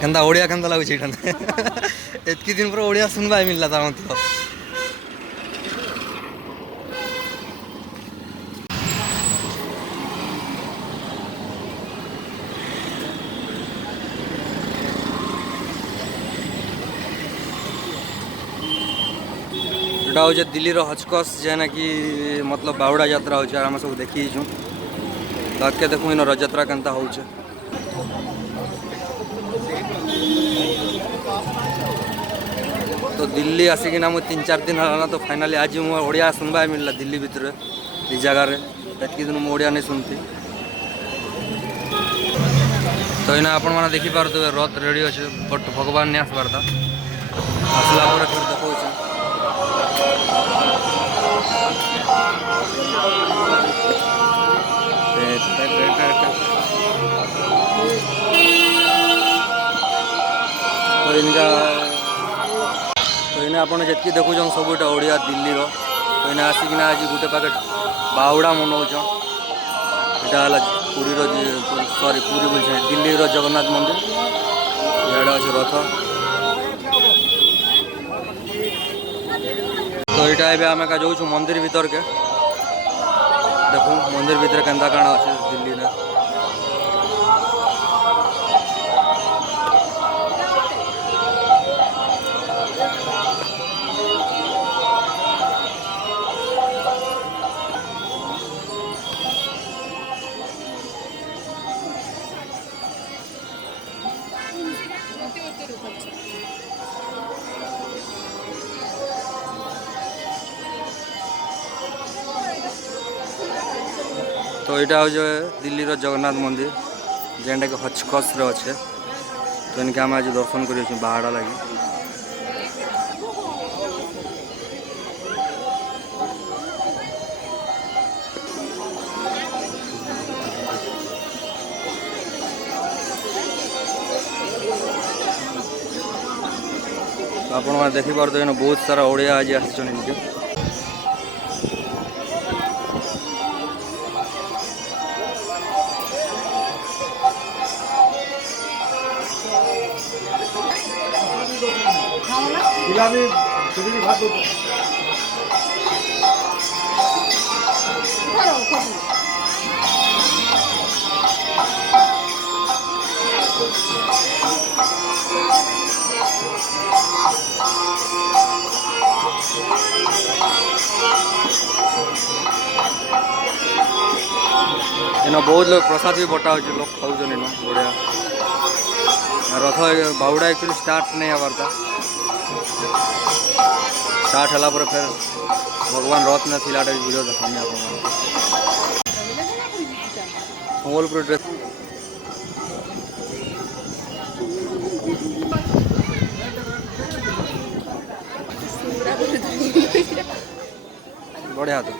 केंदा ओडिया केंदा लागुଛି ଏଇଟା ଏତିକି ଦିନ ପରେ ଓଡିଆ ଶୁଣିବା ମିଳିଲା ତା ମତେ ଏଟା ହଉଛି ଦିଲ୍ଲୀର ହଜକସ୍ ଯେନା କି मतलब ବାହୁଡ଼ା ଯାତ୍ରା ହଉଛି আর ଆମେ ସବୁ ଦେଖି ଯାଇଛୁ ତାକେ ଦେଖୁ ଇନ ରଥଯାତ୍ରା କେନ୍ତା ହଉଛି तो दिल्ली आसिकिना मुझे 3-4 दिन है तो फाइनाली आज मुझे ओडिया सुनवा मिलला दिल्ली भितर ये जगार एतक दिन मुझे ओडिया नहीं सुनती तो इना आपण मैंने देखिपे रथ रेडी अच्छे बट भगवान नहीं आसबार था आसला फिर देखो तो इनका तो इन्हें आपने जितकी देखुन सब यहाँ ओडिया दिल्ली रो तो इन्हें आसिकिना आज गोटे पैकेट बाहुड़ा मनाऊन यहाँ पुरी सॉरी पुरी बोलते दिल्ली रो जगन्नाथ मंदिर यहाँ अच्छे रथ तो यहाँ एवं आम का जाऊँ मंदिर भीतर के देखो मंदिर भीतर केन्ता काण अच्छे दिल्ली में तो यहाँ हूँ दिल्ली रो जगन्नाथ मंदिर जेनटा कि हचकस अच्छे तो इनके आम आज दर्शन कर बाहाड़ा लगी तो आप देखिपे बहुत सारा ओडिया आज आसिछन इनके गुलाबी चुड़ी भात दो इना बहुत लोग प्रसाद भी बटा हो लोग खाऊ बढ़िया रथ बाहुड़ा एक्चुअली स्टार्ट नहीं हबार था स्टार्ट है फिर भगवान रथ में थी वीडियो देखानी आप संबलपुर ड्रेस बढ़िया तो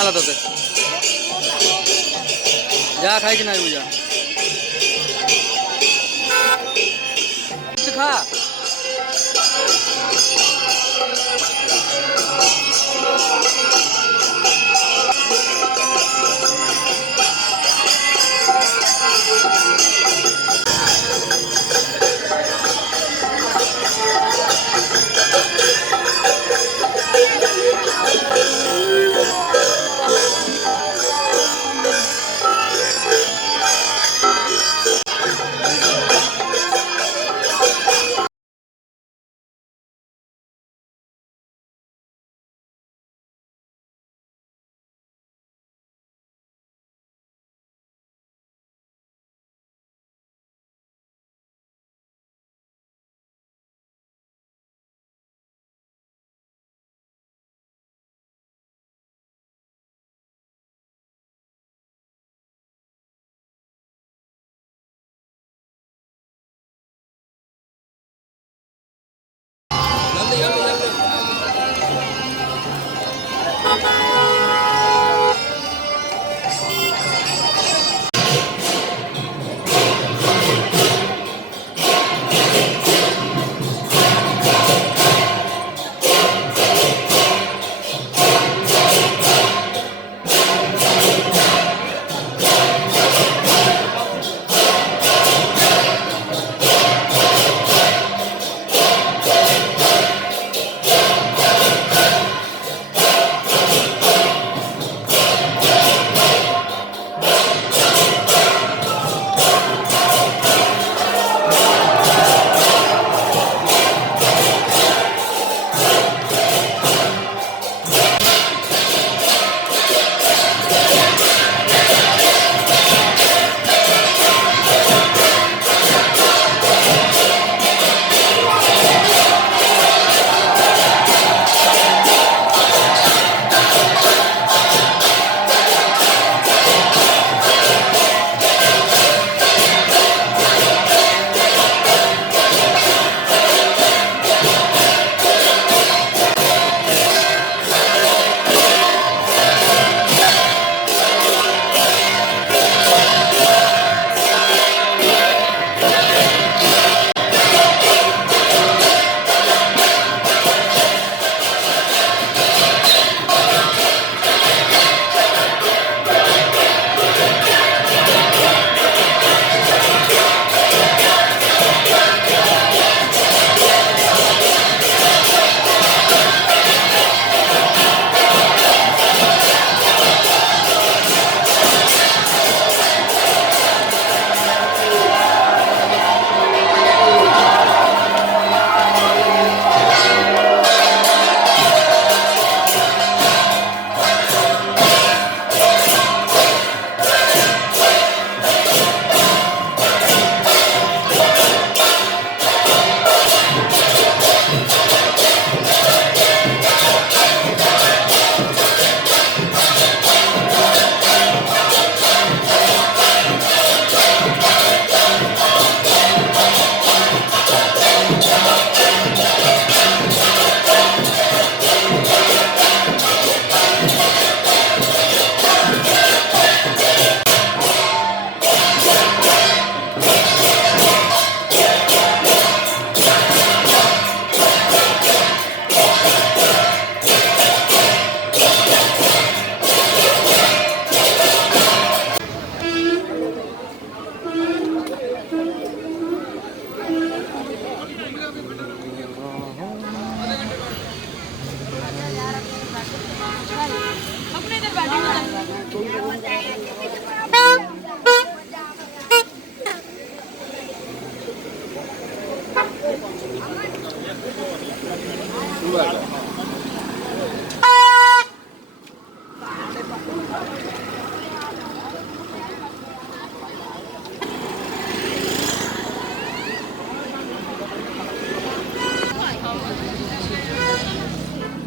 ହେଲା ତତେ ଯା ଖାଇକି ନାଇବୁ ଯା ଖା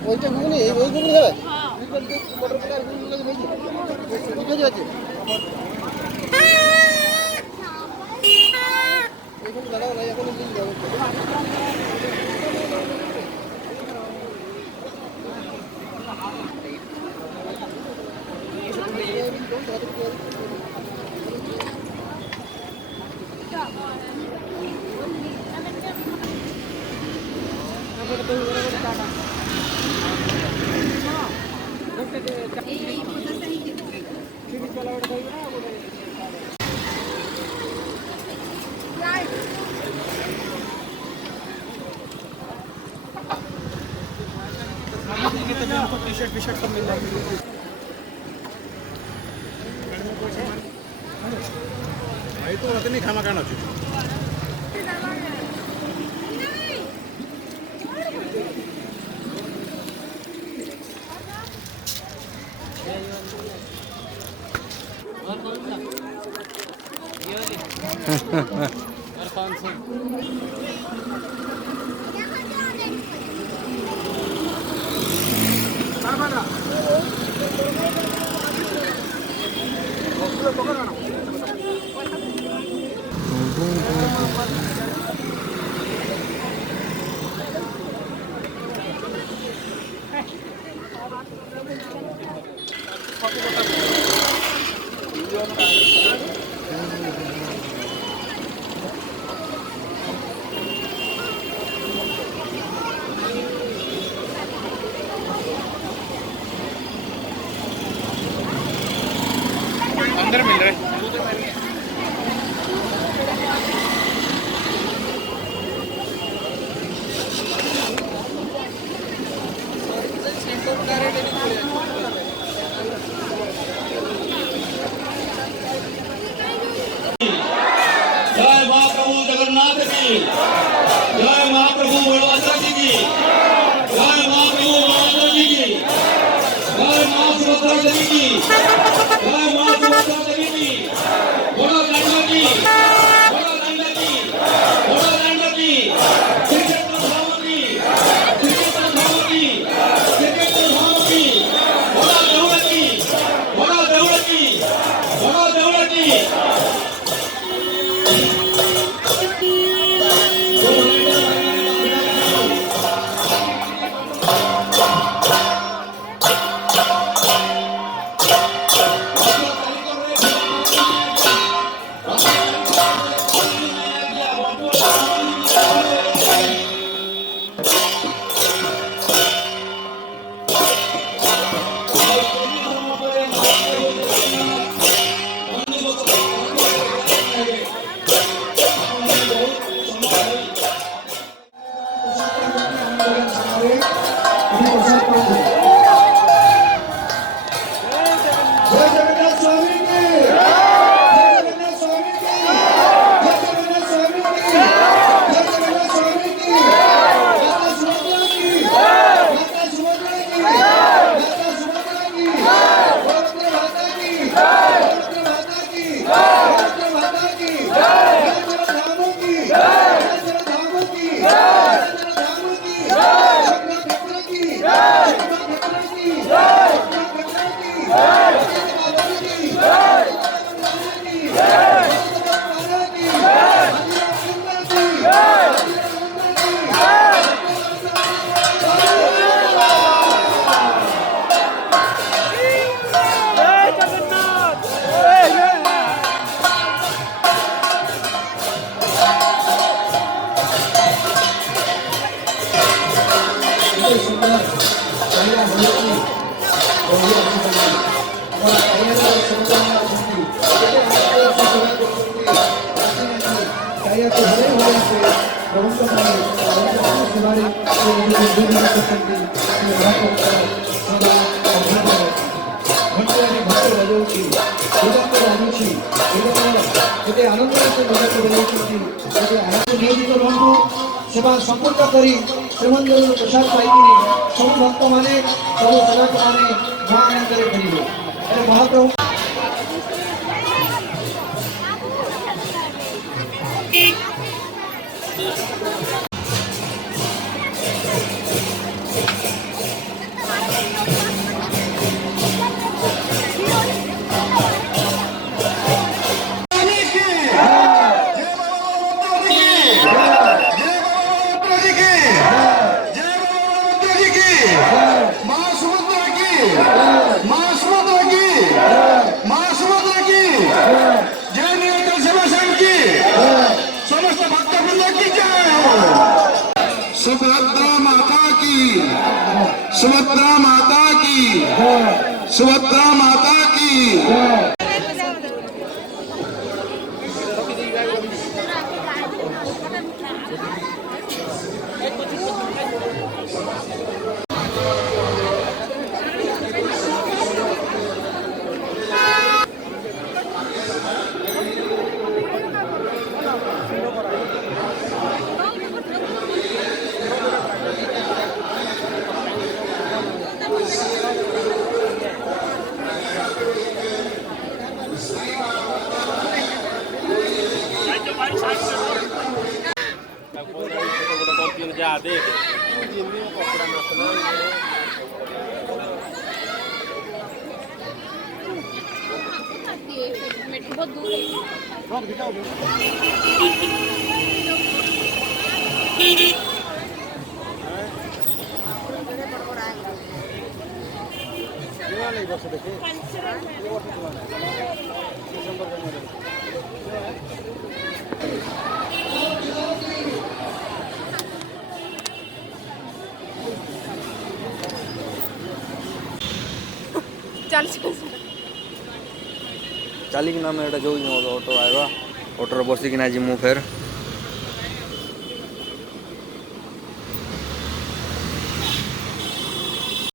ওইটা ঘুগনি ওই ঘুগনি হবে মটর কলার ঘুগনি লাগে ভেজি বুঝে আছে এখন দাঁড়াও না এখন দিয়ে যাবো टी-शर्ट सब मिल जाएगी। भाई तो नहीं खाना खाना चाहिए। अंदर मिल रहा है। जय महाप्रभु जगन्नाथ की, जय महाप्रभु बलभद्र जी की, जय महाप्रभु बलभद्र जी की, जय मां सुभद्रा देवी की, जय मां सुभद्रा देवी की, बोलो दंड की, बोलो दंड की, बोलो दंड की, श्रीकृष्ण धाम की, श्रीकृष्ण धाम की, श्रीकृष्ण धाम की, बोलो देवड़ की, बोलो देवड़ की, बोलो देवड़ की। सेवा संपूर्ण करी श्रीमंदिर प्रसाद पाई सब भक्त माने सब सेवक माने महानंदरे करिवे अरे महाप्रभु मां सुभद्रा की, मां सुभद्रा की, मां सुभद्रा माता की, सुभद्रा माता की। बहुत दूर है। चल चलिकिना मैं एटा जो ऑटो आएगा ऑटो बसिकिना जी मु फेर